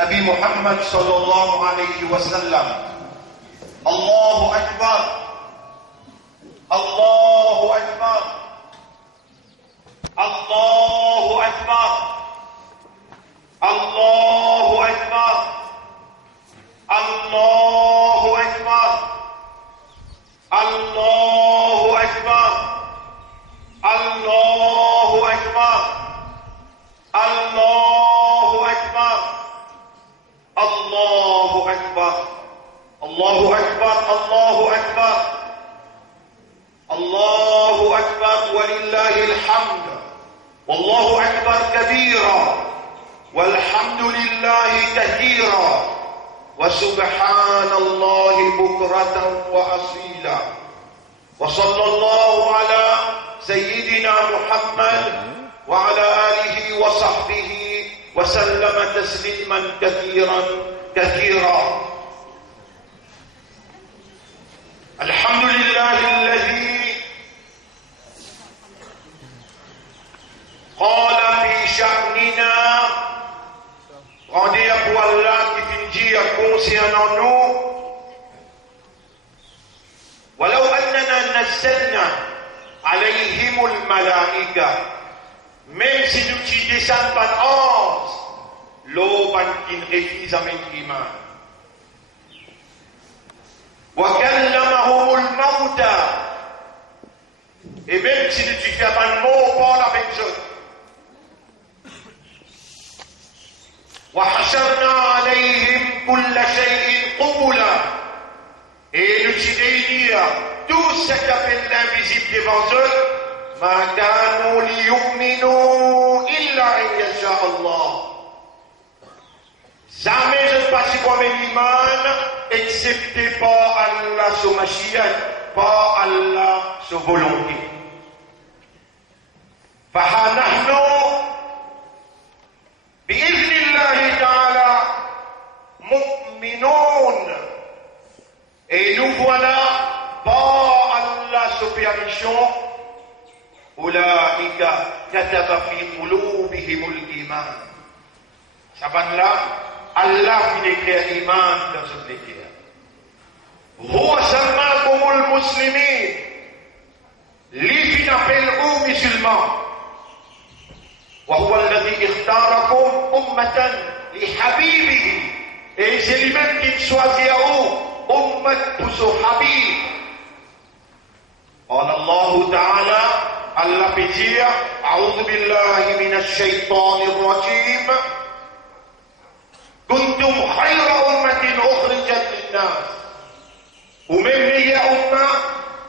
Nabi Muhammad sallallahu alaihi wasallam. Allahu Akbar. Allahu Akbar. Allahu Akbar. Allahu Akbar. Allahu Akbar. Allahu Akbar. Allahu Akbar. Allahu Akbar. Allahu Akbar. Allahu Akbar. Allahu Akbar. Allahu Akbar walillahil hamd. Wallahu akbar kabira. Walhamdulillahi kathira. Wa subhanallahi bukratan wa asila. Wa sallallahu ala sayyidina Muhammad wa ala alihi wa sahbihi wa sallama tasliman kathiran kathira. Alhamdulillahi alladhi qala fi sha'nina. Rendez à pour Allah qui finit à concernant nous. ولو أننا نزلنا عليهم الملائكة, même si nous ne descendons pas d'ange, l'eau qui ne refuse à mettre l'iman. وكلمهم الموتى, et même si nous ne fais pas de mots, parle avec eux. وحشرنا عليهم كل شيء قبلا, et nous réunir tout ce qui appelle l'invisible devant eux. ما كانوا ليؤمنوا إلا أن يشاء الله. Jamais je ne passe comme l'iman excepté par Allah son Mashiach, par Allah son volonté. فها نحن بإذن الله تعالى مؤمنون, et nous voilà par Allah sa permission. أولئك كتب في قلوبهم الإيمان. Sabanlah, Allah qui écrit l'iman dans ce cœur. هو سماكم المسلمين, lui qui appelle aux musulmans. وهو الذي اختاركم أمة لحبيبه, et c'est lui-même qui choisit à vous أمة pour son habib. قال الله تعالى, Allah peut dire, أعوذ بالله من الشيطان الرجيم, كنتم خير أمة أخرجت للناس. Ou même meilleure umma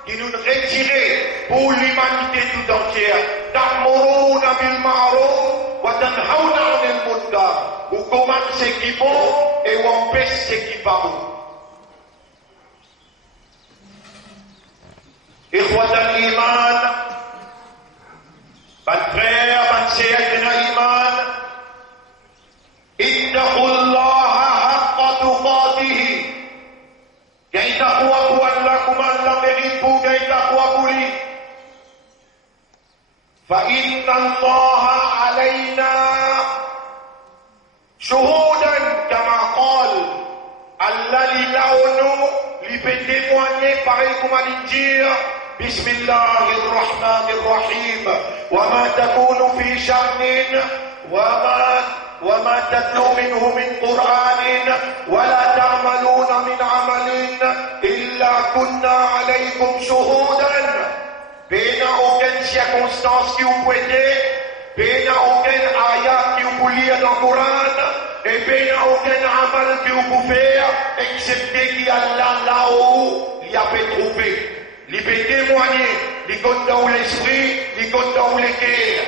qui nous retirait pour l'humanité tout entière. تأمرون بالمعروف وتنهون عن المنكر. Vous commencez ce qui bon et vous empêchez ce qui pas bon. إخوة الإيمان, ban frère, ban sœur de l'Iman, اتقوا الله حق تقاته. Gain taqwa pour Allah comme Allah mérite pour gain taqwa pour lui. فإن الله علينا شهودا كما قال. Allah لله lui fait témoigner pareil comme à dire بسم الله الرحمن الرحيم وما تكون في شأن وما تتلو منه من قرآن ولا تعملون من عمل إلا كنا عليكم شهودا. بين aucune circonstance qui vous prêtez, بين aucune ayat qui vous lire dans le Coran, et بين aucun amal que vous pouvez faire, excepté qu'il y a là-haut, il y a fait trouver. Il peut témoigner, il compte dans l'esprit, il compte dans les cœurs.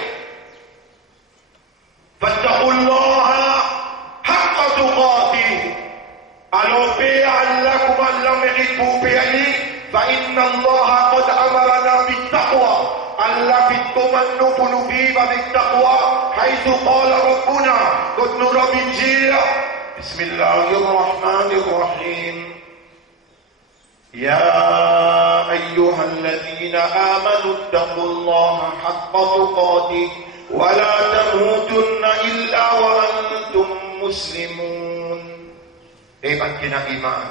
فاتقوا الله حق تقاته. Alors paix à Allah comme Allah mérite pour payer. فإن الله قد أمرنا بالتقوى. Allah fit commande nous pour nous vivre avec taqwa. حيث قال ربنا, quand nous rabbi dire بسم الله الرحمن الرحيم يا أيها الذين آمنوا اتقوا الله حق تقاته ولا تموتن إلا وأنتم مسلمون. Et ben qui n'a iman.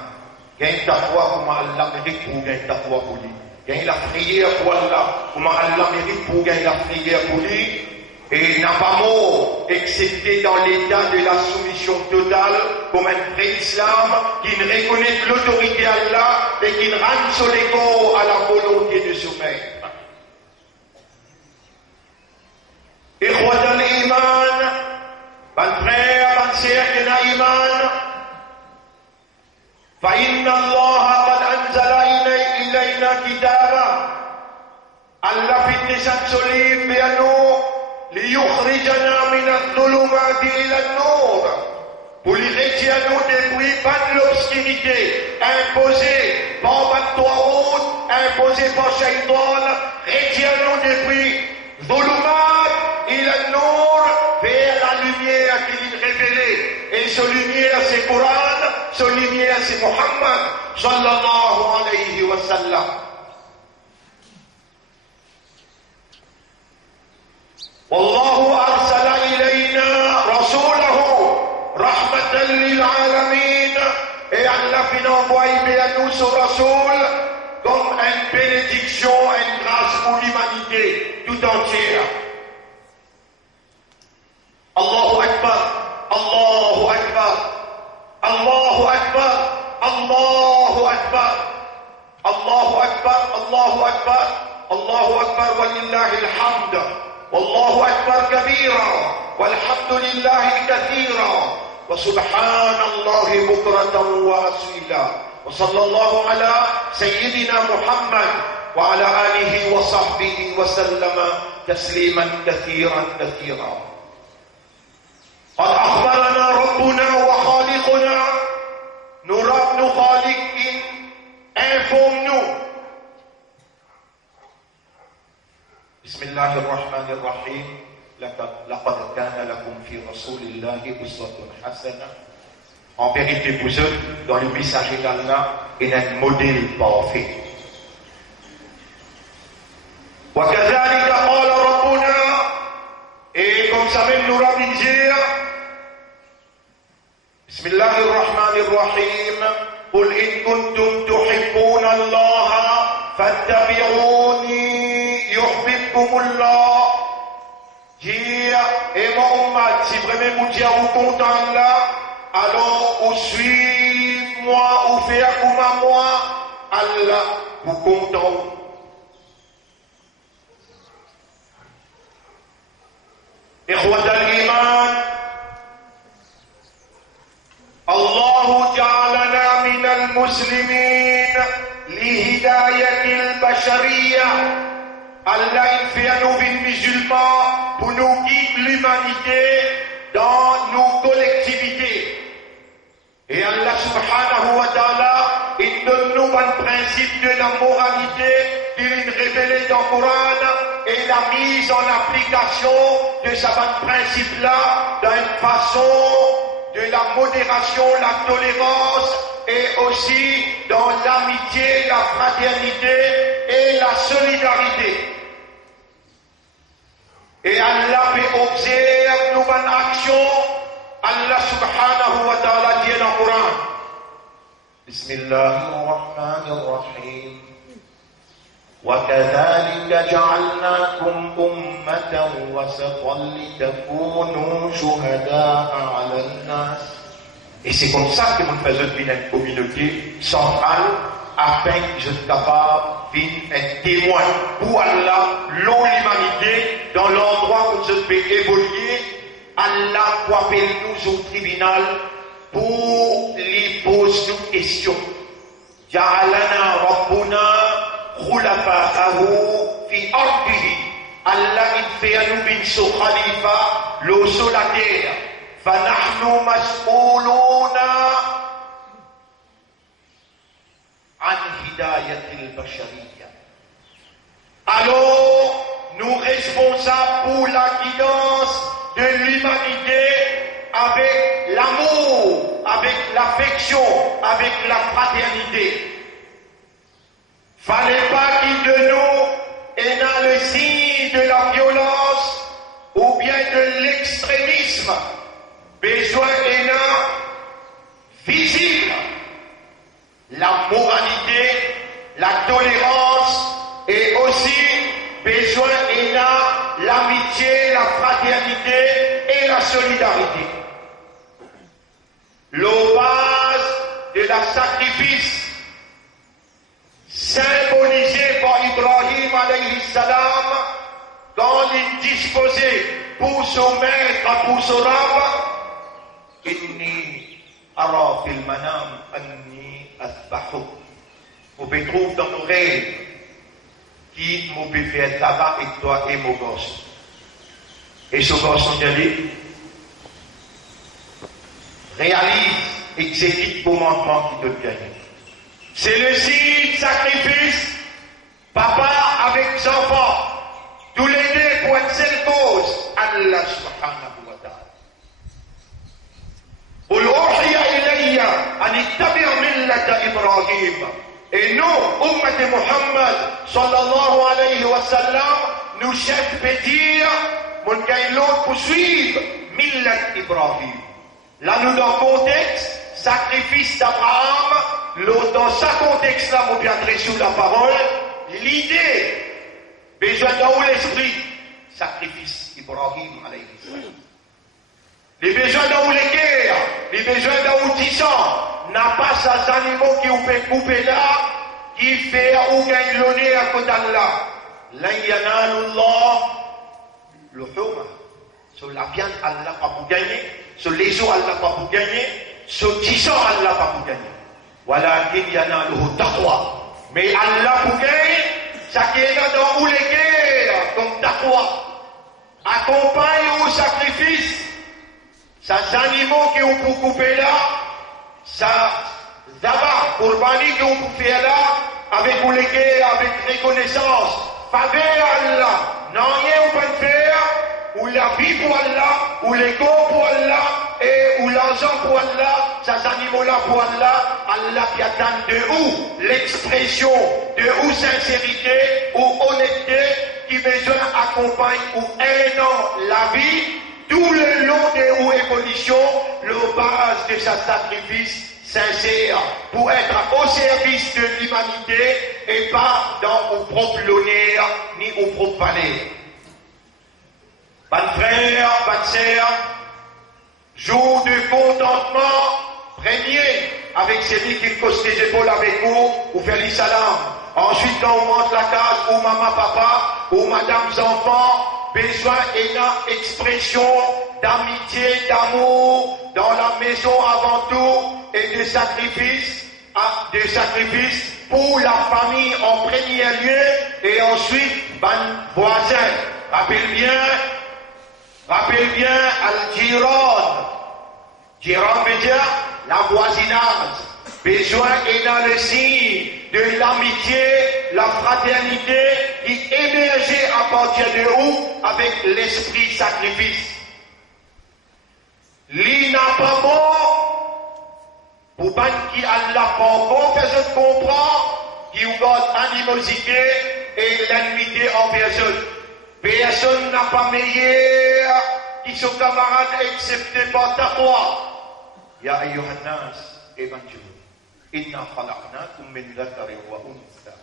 Gagne ta foi comme Allah mérite pour gagner ta foi pour lui. Gagne la prière pour Allah comme Allah mérite pour gagner la prière pour lui. Et n'a pas mot, excepté dans l'état de la soumission totale, comme un vrai islam qui ne reconnaît l'autorité d'Allah et qui ne rend son ego à la volonté de soumettre. Ikhwat al-Iman, ban frère, ban sœur qui n'a iman, فإن الله قد أنزل إلينا كتابا Allah fit descendre son livre vers nous ليخرجنا من الظلمات إلى النور pour les retirer nous depuis pas de l'obscurité imposée par Battouarout, imposée par Shaitan, retirer nous depuis ظلمات إلى النور vers la lumière qui est révélée. Et ce lumière c'est Coran, ce lumière c'est Muhammad sallallahu alayhi wa sallam. والله أرسل إلينا رسوله رحمة للعالمين. Et Allah fait envoyer vers nous ce Rasoul comme une bénédiction, une grâce pour l'humanité tout entière. Allahu Akbar, Allahu Akbar, Allahu Akbar, Allahu Akbar, Allahu Akbar, Allahu Akbar, Allahu Akbar, wa lillahi alhamd. والله أكبر كبيرا والحمد لله كثيرا وسبحان الله بكرة وأصيلا وصلى الله على سيدنا محمد وعلى آله وصحبه وسلم تسليما كثيرا كثيرا. قد أخبرنا ربنا وخالقنا نراب خالق informe-nous. بسم الله الرحمن الرحيم. لقد كان لكم في رسول الله أسوة حسنة. En vérité, vous êtes dans le messager d'Allah et un modèle parfait. وكذلك قال ربنا. Et comme ça même nous l'a dit, بسم الله الرحمن الرحيم. قل إن كنتم تحبون الله فاتبعوني يحببكم الله. Dire, et mon ummat, si vraiment vous dites vous content là, alors vous suivez moi, ou faire comme à moi, Allah vous content. إخوة الإيمان الله جعلنا من المسلمين لهداية البشرية. Allah il fait à nous des musulmans pour nous guider l'humanité dans nos collectivités. Et Allah subhanahu wa ta'ala il donne nous un principe de la moralité qu'il est révélé dans le Coran et la mise en application de ce principe-là d'une façon de la modération, la tolérance et aussi dans l'amitié, la fraternité et la solidarité. Et Allah fait observer nos bonnes actions. Allah subhanahu wa ta'ala dit dans le Coran. Bismillahirrahmanirrahim. وكذلك جعلناكم أمة وسطا لتكونوا شهداء على الناس. Et c'est comme ça que nous faisons une communauté centrale afin que je sois capable d'être un témoin pour Allah, l'humanité, dans l'endroit où je peux évoluer. Allah pour appeler nous au tribunal pour lui poser nos questions. Ja'alana Rabbuna khulafa'ahu fi ardihi. Allah il fait à nous bin so khalifa, l'eau sur la terre. فنحن مسؤولون عن هداية البشرية. Alors, nous responsables pour la guidance de l'humanité avec l'amour, avec l'affection, avec la fraternité. Fallait pas qu'il de nous ait le signe de la violence ou bien de l'extrémisme. Besoin est visible sacrifice symbolisé par Ibrahim alayhi salam quand il disposait pour son maître, pour son rab, inni ara fil manam anni asbahuk. On peut trouver dans nos rêves qui m'ont fait tabac et toi et mon gosse. Et ce gosse, on dit, réalise, exécute pour mandement qui te gagne. C'est le signe sacrifice, papa avec ses enfants, tous les deux pour une seule cause, Allah subhanahu wa ta'ala. قل أوحي إلي أن اتبع ملة إبراهيم. Et nous, Ummat Muhammad sallallahu alayhi wa sallam, nous chefs dire, mon l'autre pour suivre Millat Ibrahim. Là, nous dans le contexte, sacrifice d'Abraham, dans ce contexte-là, mon bien très sous la parole, l'idée, besoin dans l'esprit, sacrifice Ibrahim alayhi salam. Les besoins dans les guerres, les besoins dans les tissants, n'a pas ces animaux qui ont fait couper là, qui fait ou gagne l'honneur à côté d'Allah. Lan yanalullah luhuma. Sur la viande, Allah pas pour gagner. Sur les eaux, Allah pas pour gagner. Sur le tissant, Allah pas pour gagner. Walakin yanaluhu taqwa. Mais Allah pour gagner, ça qui est dans où les guerres, comme taqwa, accompagne au sacrifice. Ces animaux qui ont pour couper là, ça d'abord, Qurbani qui ont pour faire là, avec les guerres, avec reconnaissance, faveur Allah, non rien on peut faire, ou la vie pour Allah, ou les corps pour Allah, et ou l'argent pour Allah, ces animaux-là pour Allah, Allah qui attend de où l'expression, de où sincérité, ou honnêteté, qui besoin accompagne ou un an la vie, tout le long de où évolution, le base de ce sacrifice sincère pour être au service de l'humanité et pas dans au propre honneur ni au propre palais. Bonne frère, bonne sœur, jour de contentement, premier avec celui qui cause les épaules avec vous, ou faire les salam. Ensuite, quand on monte la case, ou maman, papa, ou madame, enfants, besoin d'une expression d'amitié, d'amour, dans la maison avant tout, et de sacrifice pour la famille en premier lieu, et ensuite, ben, voisin. Rappelle bien Al-Jiran. Jiran veut dire la voisinage. Besoin est dans le signe de l'amitié, la fraternité qui émergeait à partir de où avec l'esprit sacrifice. L'inapamo, pour ban qui Allah pas encore fait se comprendre, qui vous garde animosité et l'ennemité envers eux. Personne n'a pas meilleur qui sont camarades excepté par taqwa. Ya ayyuhan nas, évangile. Inna khalaqnakum min dhakarin wa untha.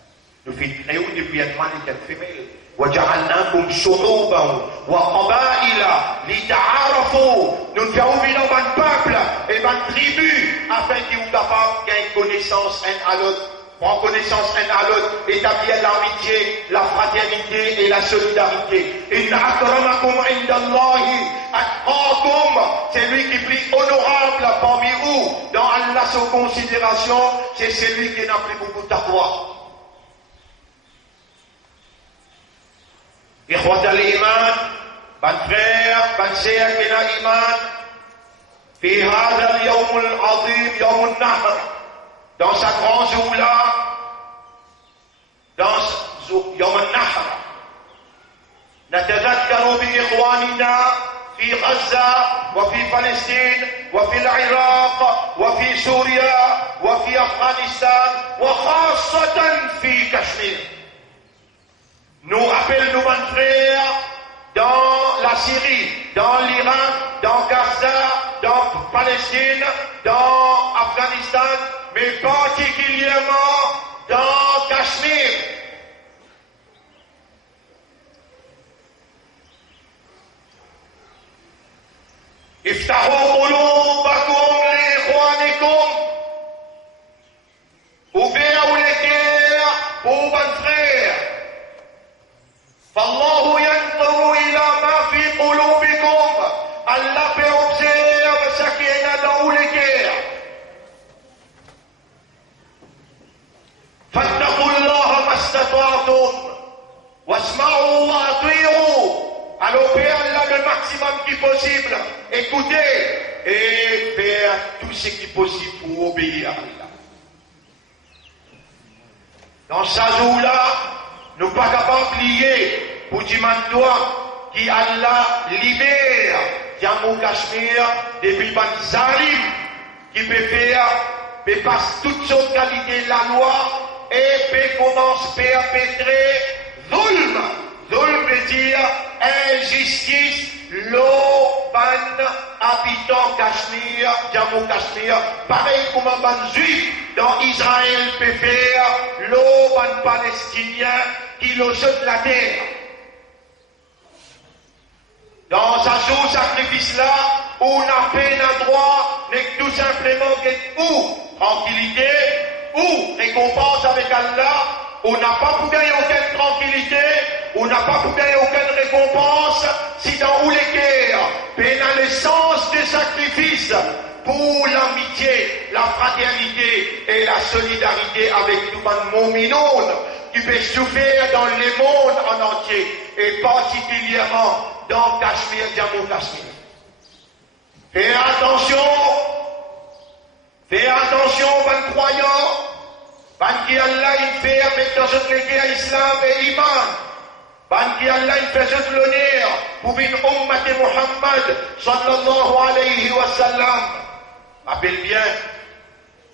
Nous faisons créer depuis un mâle et une femelle. وجعلناكم شعوبا وقبائل لتعارفوا. Nous faisons vivre dans un peuple et une tribu afin qu'ils soient capables de gagner connaissance un à l'autre. Prendre connaissance un à l'autre, établir l'amitié, la fraternité et la solidarité. Inna akramakum indallahi atqakum. C'est lui qui est plus honorable parmi vous. Dans Allah, son considération, c'est celui qui n'a plus beaucoup de taqwa. Ikhwat al-iman, ban frère, ban sœur qui n'a iman, fi hadha al-yawm al-azim, yawm al-nahr. Dans sa grande jour-là, dans Yom al-Nahr, نتذكر بإخواننا في غزة وفي فلسطين وفي العراق وفي سوريا وفي أفغانستان وخاصة في كشمير. Nous rappelons nos bons frères dans la Syrie, dans l'Iran, dans Gaza, dans Palestine, dans Afghanistan, mais particulièrement dans Cachemire. افتحوا قلوبكم لإخوانكم. possible, écouter et faire tout ce qui est possible pour obéir à Allah. Dans ce jour-là, nous ne sommes pas capables de lier pour demander qui Allah libère Jammu Cachemire depuis ban zalim qui peut faire, peut passer toutes sortes de qualités de la loi et peut commencer à perpétrer zulm. Zulm veut dire injustice, l'eau, ban, habitant Cachemire, Jammu Cachemire, pareil comme un ban juif dans Israël peut faire, l'eau, ban palestinien qui le jette la terre. Dans un jour sacrifice-là, on a peine un droit, n'est que tout simplement ou tranquillité, ou récompense avec Allah. On n'a pas pour gagner aucune tranquillité, on n'a pas pour gagner aucune récompense, si dans où les guerres, peine à l'essence des sacrifices pour l'amitié, la fraternité et la solidarité avec tout le monde qui peut souffrir dans le monde en entier et particulièrement dans Cachemire, Jammu Cachemire. Fais attention, ban croyants, ban qui Allah il fait avec dans cette guerre islam et iman, ban qui Allah il fait cette l'honneur pour une ummat de Muhammad sallallahu alayhi wa sallam. Rappelle bien,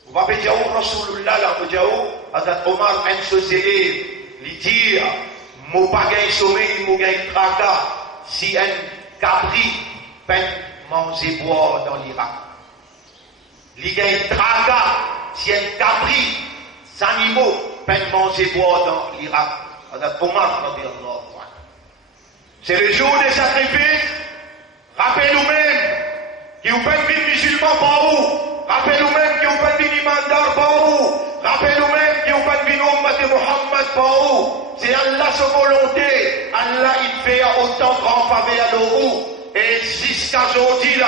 vous m'avez dit où Rasulullah là, vous dites où Hazrat Omar un société, lui dire, mon bagay sommeil, mon gain tracas, si un cabri peine manger boire dans l'Irak. Li gain tracas, si un cabri, animaux peine manger boire dans l'Irak. Hazrat Omar radiyallahu anhu. C'est le jour des sacrifices. Rappelez-nous-même qui vous faites une musulman par où. Rappelez-nous-même qui vous faites une imandar par où. Rappelez-nous-même qui vous faites une ummat de Muhammad par où. C'est Allah sa volonté. Allah il fait autant grand faveur à l'eau. Et jusqu'à aujourd'hui là,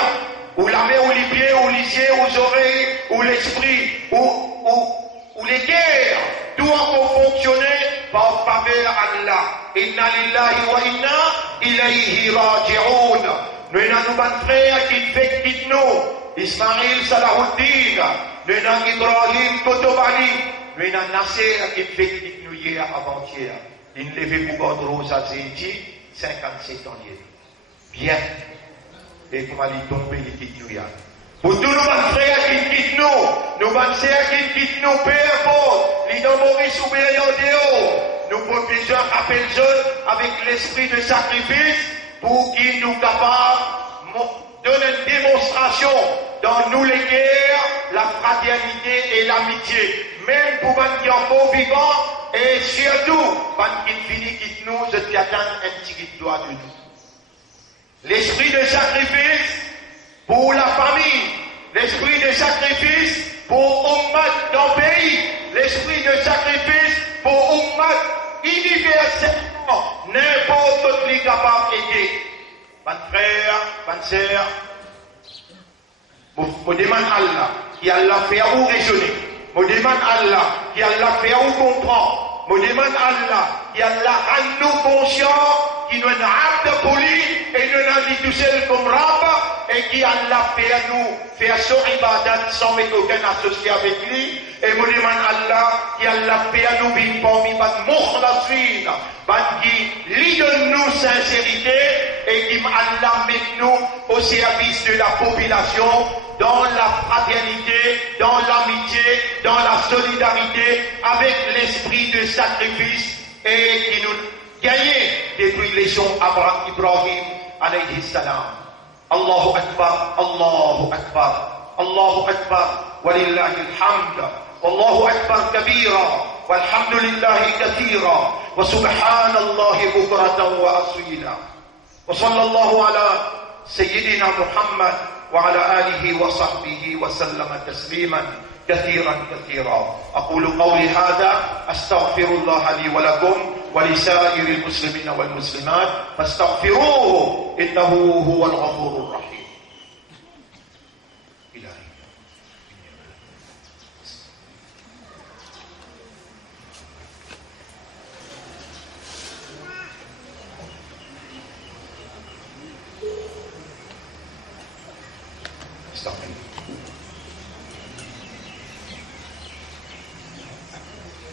où la main, ou les pieds, ou les yeux, ou les oreilles, ou l'esprit, ou les guerres, tout a fonctionné par faveur à Allah. Inna lillahi wa inna ilayhi raji'un. Nous avons un frère qui fait quitte nous, Ismail Salahuddin, nous avons Ibrahim Kotobani, nous avons Nasser qui fait quitte nous hier avant-hier. Il levait pour Godrose à Zéti, 57 ans hier. Bien. Et comme elle est tombée, il quitte nous hier. Pour tous nos frères qui quittent nous, nos sœurs qui quittent nous, peu importe, les dans Maurice ou bien nous pouvons plusieurs appels jeunes avec l'esprit de sacrifice pour qu'ils nous capables de donner une démonstration dans nous les guerres, la fraternité et l'amitié. Même pour les qui sont encore vivants et surtout, quand ils finissent quitte nous, je t'attends un petit doigt de nous. L'esprit de sacrifice pour la famille, l'esprit de sacrifice pour Ummat dans le pays, l'esprit de sacrifice pour Ummat universellement, n'importe qui capable d'aider. Mon frère, mon sœur, je demande à Allah qui Allah fait où raisonner, je demande à Allah qui Allah fait où comprendre, je demande à Allah qui Allah rend nous conscients qui nous acte poli et nous n'en dit tout seul comme rab et qui Allah fait à nous faire son ibadat sans mettre aucun associé avec lui et nous demande Allah qui Allah fait à nous bin parmi bat mukhlasin bat qui lit de nous sincérité et qui Allah met nous au service de la population dans la fraternité, dans l'amitié, dans la solidarité avec l'esprit de sacrifice et qui nous gagner depuis les gens Ibrahim alayhi salam. Allahu Akbar, Allahu Akbar, Allahu Akbar, walillahi alhamd, Allahu Akbar kabira, walhamdulillahi kathira, wa subhanallahi bukratan wa asila. Wa sallallahu ala sayyidina Muhammad wa ala alihi wa sahbihi wa sallama tasliman. كثيرا كثيرا أقول قولي هذا أستغفر الله لي ولكم ولسائر المسلمين والمسلمات فاستغفروه إنه هو الغفور الرحيم.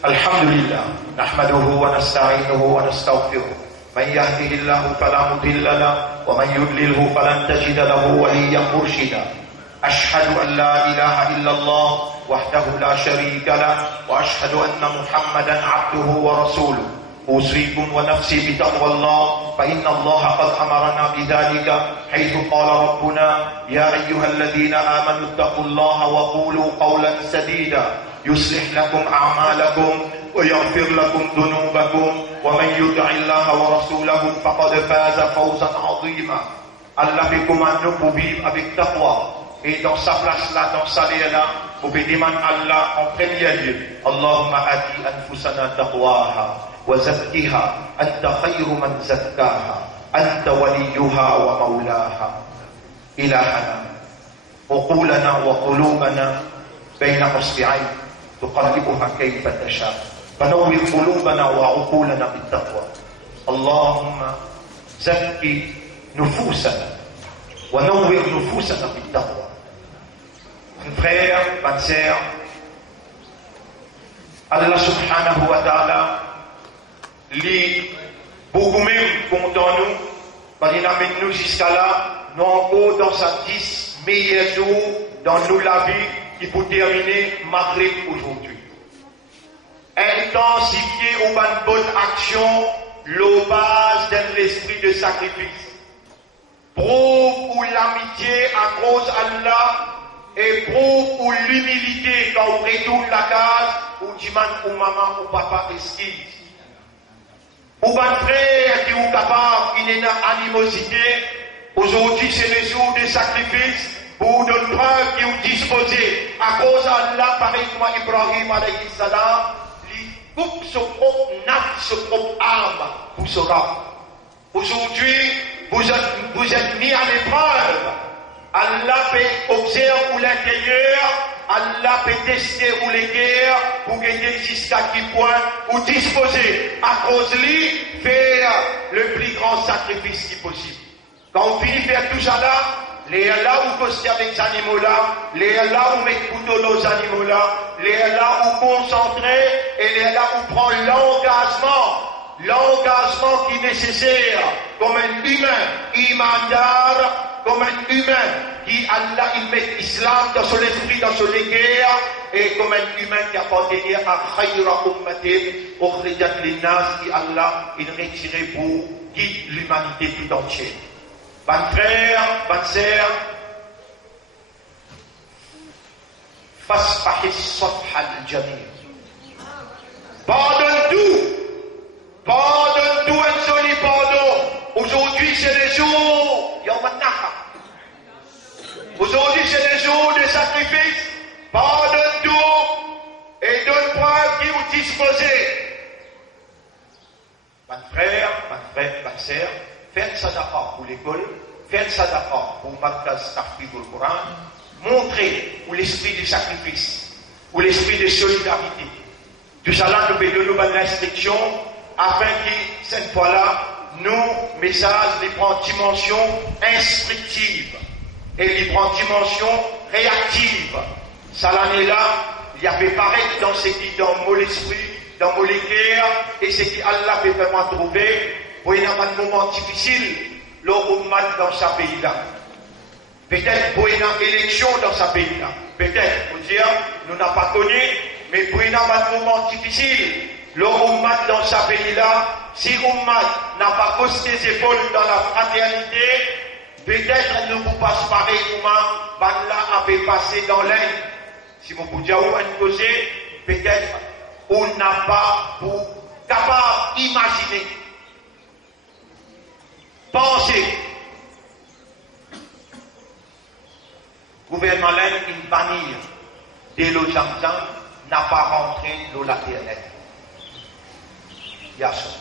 الحمد لله نحمده ونستعينه ونستغفره من يهده الله فلا مضل له ومن يضلله فلن تجد له وليا مرشدا أشهد أن لا إله إلا الله وحده لا شريك له وأشهد أن محمدا عبده ورسوله أوصيكم ونفسي بتقوى الله فإن الله قد أمرنا بذلك حيث قال ربنا يا أيها الذين آمنوا اتقوا الله وقولوا قولا سديدا يصلح لكم أعمالكم ويغفر لكم ذنوبكم ومن يطع الله ورسوله فقد فاز فوزا عظيما. Allah fait commande pour vivre avec taqwa. Et dans sa place là, dans sa lieu là, vous pouvez demander Allah en premier lieu. Allahumma ati anfusana taqwaha wa zakkiha anta khayru man zakkaha anta waliyuha wa maulaha. Ilahana uqulana wa qulubana bayna usbi'ayn تقلبها كيف تشاء فنور قلوبنا وعقولنا بالتقوى اللهم زكي نفوسنا ونور نفوسنا بالتقوى. Frères, ma sœur, Allah subhanahu wa ta'ala lit beaucoup même content nous, parce qu'il amène nous jusqu'à là, nous encore dans sa 10 meilleurs jours dans nous la vie qui pour terminer Maghreb aujourd'hui. Intensifier une bonne action, le base de l'esprit de sacrifice. Prouve pour l'amitié à cause d'Allah et prouve pour l'humilité quand on retourne la case ou demande ou maman ou papa esquisse. Ou bon frère qui est capable, qui n'est pas animosité, aujourd'hui c'est le jour de sacrifice. Pour donner preuve qui ont disposé à cause d'Allah, pareil comme Ibrahim alayhi salam, il coupe son propre naf, son propre âme pour ce rap. Aujourd'hui, vous êtes mis à l'épreuve. Allah peut observer pour l'intérieur, Allah peut tester pour les guerres, pour gagner jusqu'à qui point, pour disposer à cause de lui, faire le plus grand sacrifice qui possible. Quand on finit de faire tout ça là, les là où coster avec les animaux là, les là où mettre couteau aux animaux là, les là où concentrer et les là où prendre l'engagement qui est nécessaire comme un humain imandar, comme un humain qui Allah il met l'islam dans son esprit, dans son guerre et comme un humain qui appartient à khayra ummatin ukhrijat linnas qui Allah il retiré pour guider l'humanité tout entière. Bonne frère, bonne sœur, fasfahi safha al-jamil. Pardonne tout, un seul pardon. Aujourd'hui c'est le jour, Yawm al-Nahar. Aujourd'hui c'est le jour de sacrifice. Pardonne tout et donne preuve qui vous disposez. Bonne frère, bonne sœur. Faites sadaqa pour l'école, faites sadaqa pour Markaz Tahfiz al-Quran, montrez pour l'esprit du sacrifice, pour l'esprit de solidarité. Tout ça là, nous faisons une bonne instruction afin que cette fois-là, nos messages les prennent dimension instructive et les prennent dimension réactive. Ça l'année-là, il y avait pareil dans ce qui dans mon esprit, dans mon cœur, et ce qui Allah peut vraiment trouver. Il y a un moment difficile, l'Ummat dans sa pays-là. Peut-être pour une élection dans sa pays-là. Peut-être, pour dire, nous n'avons pas connu, mais pour un moment difficile, l'Ummat dans sa pays-là, si l'Ummat n'a pas posé ses épaules dans la fraternité, peut-être ne vous passe pareil comment Banla avait passé dans l'Inde. Si vous pouvez dire une chose, peut-être on n'a pas pour capable d'imaginer. Pensez, gouvernement l'Inde, une bannière de l'eau Zamzam n'a pas rentré l'eau la terre. Il y a ça.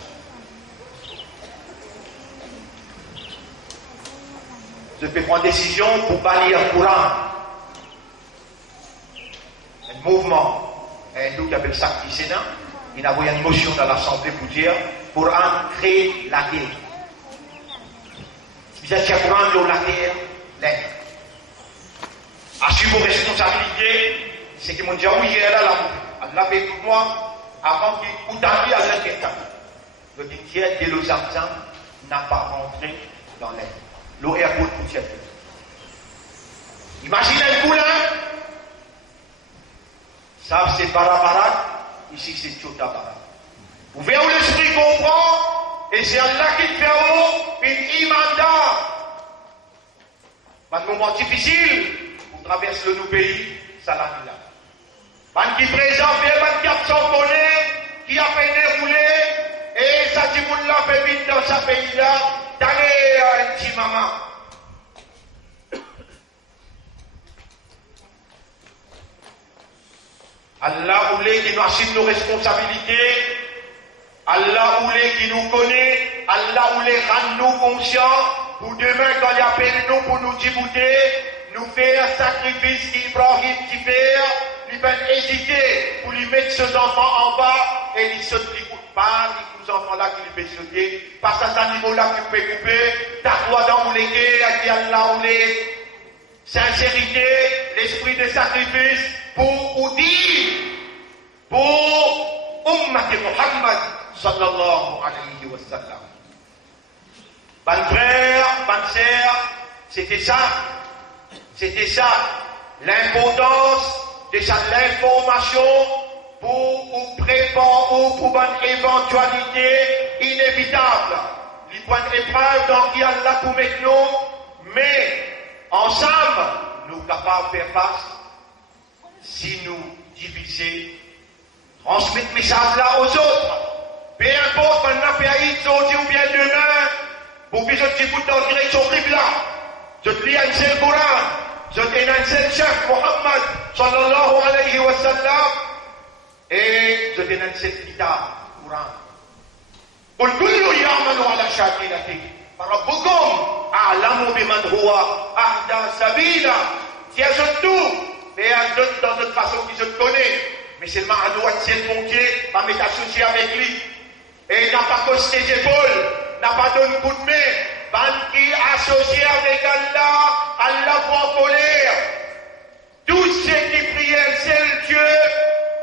Je peux prendre décision pour bannir le Coran. Un mouvement, un nous qui appelle ça le Sénat, il a envoyé une motion dans l'Assemblée pour dire Coran crée la guerre. Vous êtes au courant de la guerre, l'Inde. Assumez vos responsabilités. C'est qu'ils m'ont dit oui, elle a la Allah fait pour moi. avant qu'il coûte à lui à l'intérieur. Le tiers de l'eau Zamzam n'a pas rentré dans l'air. L'eau est à bout de poussière. Imaginez le poulain. Ça, c'est Barabarak. Ici, c'est Tchotabarak. Vous voyez où l'esprit comprend, et c'est Allah qui fait une imanda. Un moment difficile, pour traverser le pays, ça l'a mis là. Man qui présente, man qui a absonné, qui a fait dérouler, et ça dit moun la fait vite dans sa pays là, d'aller à un petit maman. Allah voulait qu'il nous assume nos responsabilités, Allah voulait qu'il nous connaît, Allah voulait rendre nous conscients, pour demain quand il appelle nous pour nous débouter, nous faire un sacrifice qu'Ibrahim qui fait, il va hésiter pour lui mettre ses enfants en bas et il saute les coups de pas, les enfants là qui lui fait sauter, parce que à ce niveau-là qui peut couper, t'as droit dans les guerres, qui Allah voulait sincérité, l'esprit de sacrifice pour vous dire, pour Ummat Muhammad sallallahu alayhi wa sallam. Ban frère, ban sœur, c'était ça, l'importance de l'information pour vous préparer pour une éventualité inévitable. Les points d'épreuve dans qui Allah pour mettre nous, mais ensemble, nous sommes capables de faire face si nous divisons, transmettre le message là aux autres. Peu importe maintenant, pays aujourd'hui ou bien demain, pour que je te dise dans la direction Qibla, je te lis un seul Coran, je te lis un seul chef, Muhammad sallallahu alayhi wa sallam, et je te lis un seul kitab, Coran. قل كل يعمل على شاكلته فربكم أعلم بمن هو أهدى سبيلا. Si elle se tout, mais elle donne dans une façon qui se connaît, mais seulement à nous, c'est le bon Dieu, va m'être associé avec lui. Et n'a pas costé ses épaules, n'a pas donné coup de main, ban qui associé avec Allah, Allah prend en colère. Tous ceux qui prient un seul Dieu,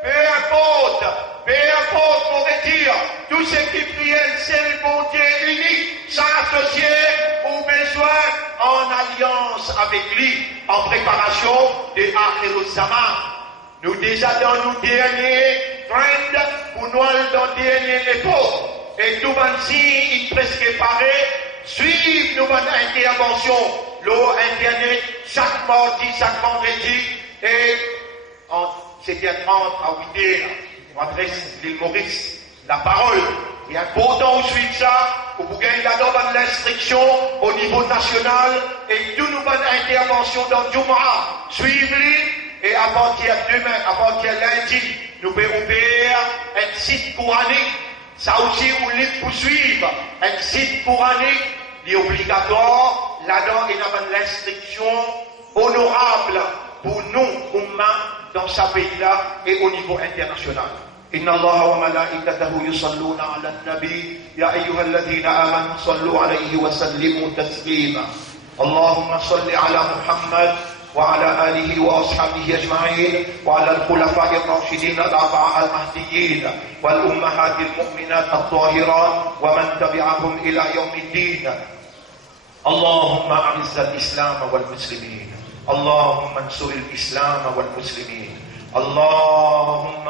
peu importe pour dire, tous ceux qui prient un seul bon Dieu unique, sont associés aux besoins en alliance avec lui, en préparation de Akhirul Zaman. Nous déjà dans nos derniers trends, pour nous dans nos dernières époques, et tout le monde il presque pareil, suivre nos interventions, l'eau internet, chaque mardi, chaque vendredi, et c'était 30 à 8 heures, on adresse l'île Maurice, la parole. Il est important de suivre ça, pour gagner la l'instruction au niveau national, et toutes nos interventions dans le Jumu'ah, suivez-les, et à partir de demain, à partir de lundi, nous pouvons ouvrir un site coranique. Ça aussi, on lit pour suivre. Un site coranique, il est obligatoire. Là-dedans, il y a l'instruction honorable pour nous, dans ce pays-là et au niveau international. إن الله وملائكته يصلون على النبي يا أيها الذين آمنوا صلوا عليه وسلموا تسليما اللهم صل على محمد وعلى آله وأصحابه أجمعين وعلى الخلفاء الراشدين الأربعة المهديين والأمهات المؤمنات الطاهرات ومن تبعهم إلى يوم الدين اللهم أعز الإسلام والمسلمين اللهم انصر الإسلام والمسلمين اللهم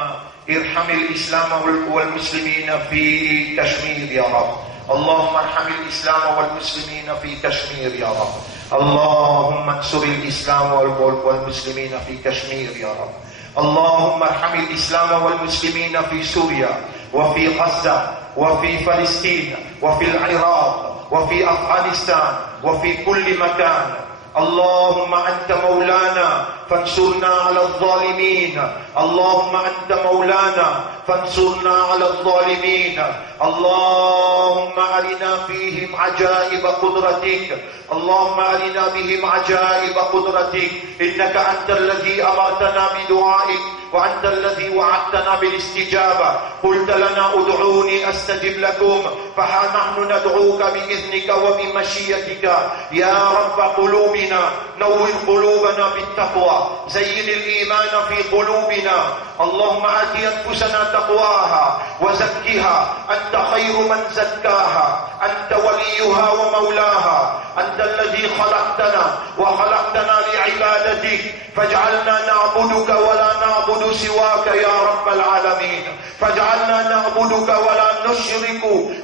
ارحم الإسلام والمسلمين في كشمير يا رب اللهم ارحم الإسلام والمسلمين في كشمير يا رب اللهم انصر الإسلام والمسلمين في كشمير يا رب اللهم ارحم الإسلام والمسلمين في سوريا وفي غزة وفي فلسطين وفي العراق وفي أفغانستان وفي كل مكان اللهم أنت مولانا فانصرنا على الظالمين اللهم أنت مولانا فانصرنا على الظالمين اللهم أرنا فيهم عجائب قدرتك اللهم أرنا بهم عجائب قدرتك إنك أنت الذي أمرتنا بدعائك وأنت الذي وعدتنا بالاستجابة قلت لنا ادعوني أستجب لكم فها نحن ندعوك بإذنك وبمشيتك يا رب قلوبنا نور قلوبنا بالتقوى، زين الإيمان في قلوبنا. اللهم آت أنفسنا تقواها وزكها، أنت خير من زكاها، أنت وليها ومولاها. أنت الذي خلقتنا وخلقتنا لعبادتك، فاجعلنا نعبدك ولا نعبد سواك يا رب العالمين. فاجعلنا نعبدك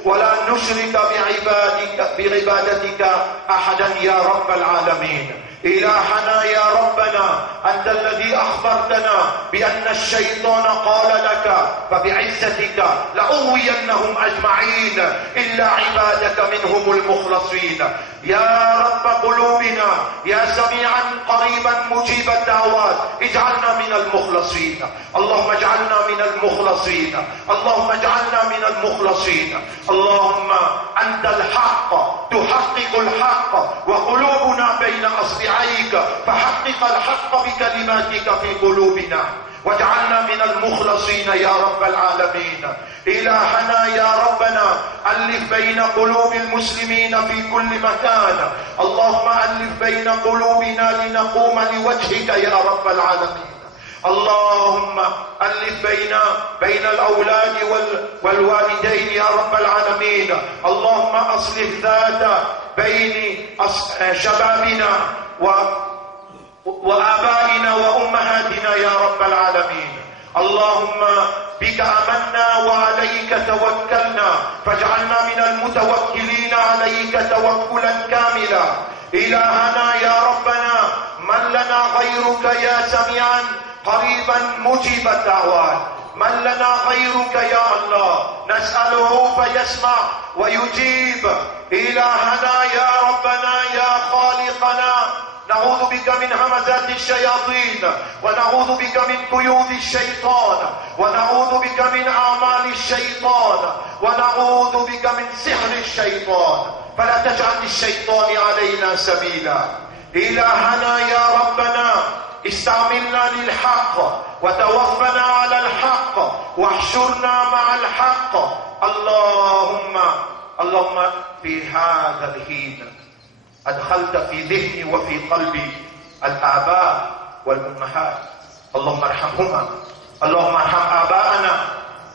ولا نشرك بعبادتك أحدا يا رب العالمين. إلهنا يا ربنا، أنت الذي أخبرتنا بأن الشيطان قال لك فبعزتك لأغوينهم أجمعين إلا عبادك منهم المخلصين. يا رب قلوبنا، يا سميعا قريبا مجيب الدعوات، اجعلنا من المخلصين. اللهم اجعلنا من المخلصين، اللهم اجعلنا من المخلصين. اللهم أنت الحق تحقق الحق، وقلوبنا بين أصبعيك، فحقق الحق بكلماتك في قلوبنا، واجعلنا من المخلصين يا رب العالمين. إلهنا يا ربنا، ألف بين قلوب المسلمين في كل مكان. اللهم ألف بين قلوبنا لنقوم لوجهك يا رب العالمين. اللهم ألف بين الأولاد والوالدين يا رب العالمين. اللهم أصلح ذات بين شبابنا وآبائنا وأمهاتنا يا رب العالمين. اللهم بك آمنا وعليك توكلنا، فاجعلنا من المتوكلين عليك توكلا كاملا. إلهنا يا ربنا، من لنا غيرك يا سميعا قريبا مجيب الدعوات؟ من لنا غيرك يا الله؟ نسأله فيسمع ويجيب. إلهنا يا ربنا يا خالقنا، نعوذ بك من همزات الشياطين، ونعوذ بك من قيود الشيطان، ونعوذ بك من أعمال الشيطان، ونعوذ بك من سحر الشيطان، فلا تجعل الشيطان علينا سبيلا. إلهنا يا ربنا، استعملنا للحق، وتوفنا على الحق، واحشرنا مع الحق. اللهم في هذا الحين أدخلت في ذهني وفي قلبي الآباء والأمهات. اللهم ارحمهما، اللهم ارحم آباءنا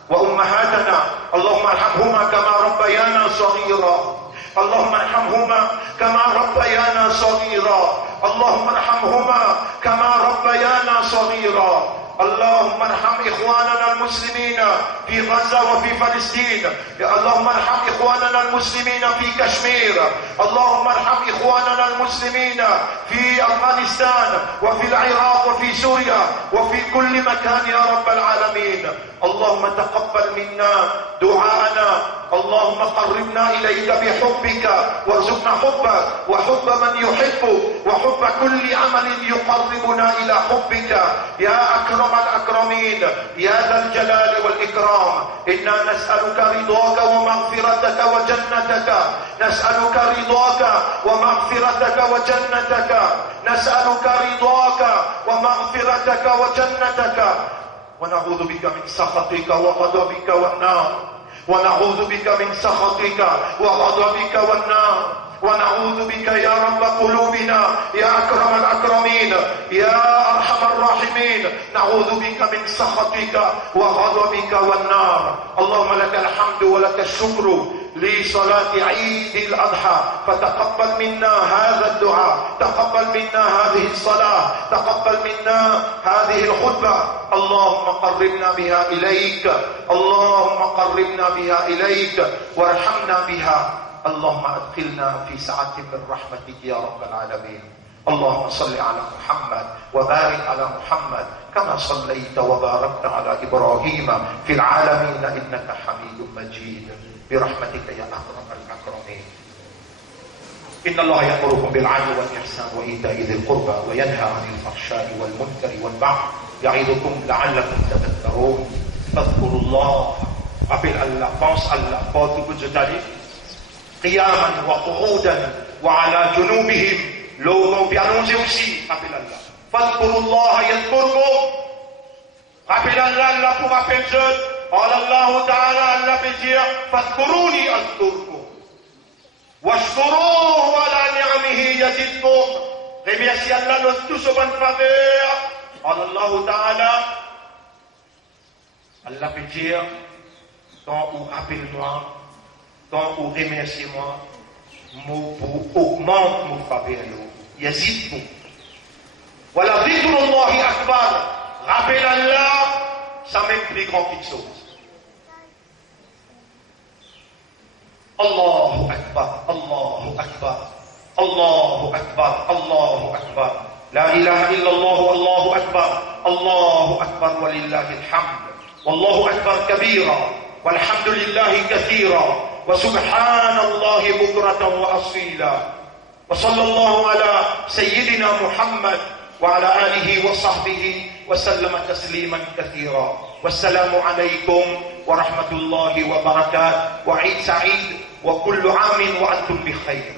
وأمهاتنا، اللهم ارحمهما كما ربيانا صغيرا، اللهم ارحمهما كما ربيانا صغيرا، اللهم ارحمهما كما ربيانا صغيرا. اللهم ارحم إخواننا المسلمين في غزة وفي فلسطين، اللهم ارحم إخواننا المسلمين في كشمير، اللهم ارحم إخواننا المسلمين في أفغانستان وفي العراق وفي سوريا وفي كل مكان يا رب العالمين. اللهم تقبل منا دعاءنا، اللهم قربنا إليك بحبك، وارزقنا حبك وحب من يحبك، وحب كل عمل يقربنا إلى حبك يا أكرم الأكرمين يا ذا الجلال والإكرام. إنا نسألك رضاك ومغفرتك وجنتك، نسألك رضاك ومغفرتك وجنتك، نسألك رضاك ومغفرتك وجنتك، ونعوذ بك من سخطك وغضبك والنار، ونعوذ بك من سخطك وغضبك والنار، ونعوذ بك يا رب قلوبنا يا أكرم الأكرمين يا أرحم الراحمين، نعوذ بك من سخطك وغضبك والنار. اللهم لك الحمد ولك الشكر لصلاة عيد الأضحى، فتقبل منا هذا الدعاء، تقبل منا هذه الصلاة، تقبل منا هذه الخطبة. اللهم قربنا بها إليك، اللهم قربنا بها إليك وارحمنا بها. اللهم أدخلنا في سعة من رحمتك يا رب العالمين. اللهم صل على محمد وبارك على محمد كما صليت وباركت على إبراهيم في العالمين إنك حميد مجيد، برحمتك يا أكرم الأكرمين. إن الله يأمركم بالعدل والإحسان وإيتاء ذي القربى وينهى عن الفحشاء والمنكر والبغي يعظكم لعلكم تذكرون. فاذكروا الله. Appelle Allah, pense Allah, porte que Dieu t'a dit. قياما وقعودا وعلى جنوبهم. لو بيانونزي aussi, appelle Allah. فاذكروا الله يذكركم. Appelle Allah, Allah pour appeler Dieu. قال الله تعالى, Allah peut dire فاذكروني أذكركم واشكروه على نعمه يزدكم remercie Allah nous tous au bonne faveur. Allah Ta'ala. Allah peut dire, quand vous rappelez-moi, quand vous remerciez-moi, vous augmente mon faveur. Yazid vous. Voilà, Zikrullahi Akbar. Rappel Allah, ça m'est plus grand qu'une chose. Allahu Akbar, Allahu Akbar, Allahu Akbar, Allahu Akbar. La ilaha illallah, Allahu Akbar, Allahu Akbar, walillahi alhamd. Wallahu Akbar kabira, walhamdulillahi kathira, wa subhanallahi bukratan wa asila. Wa sallallahu ala sayyidina Muhammad وعلى آله وصحبه وسلم تسليما كثيرا والسلام عليكم ورحمة الله وبركاته وعيد سعيد وكل عام وأنتم بخير.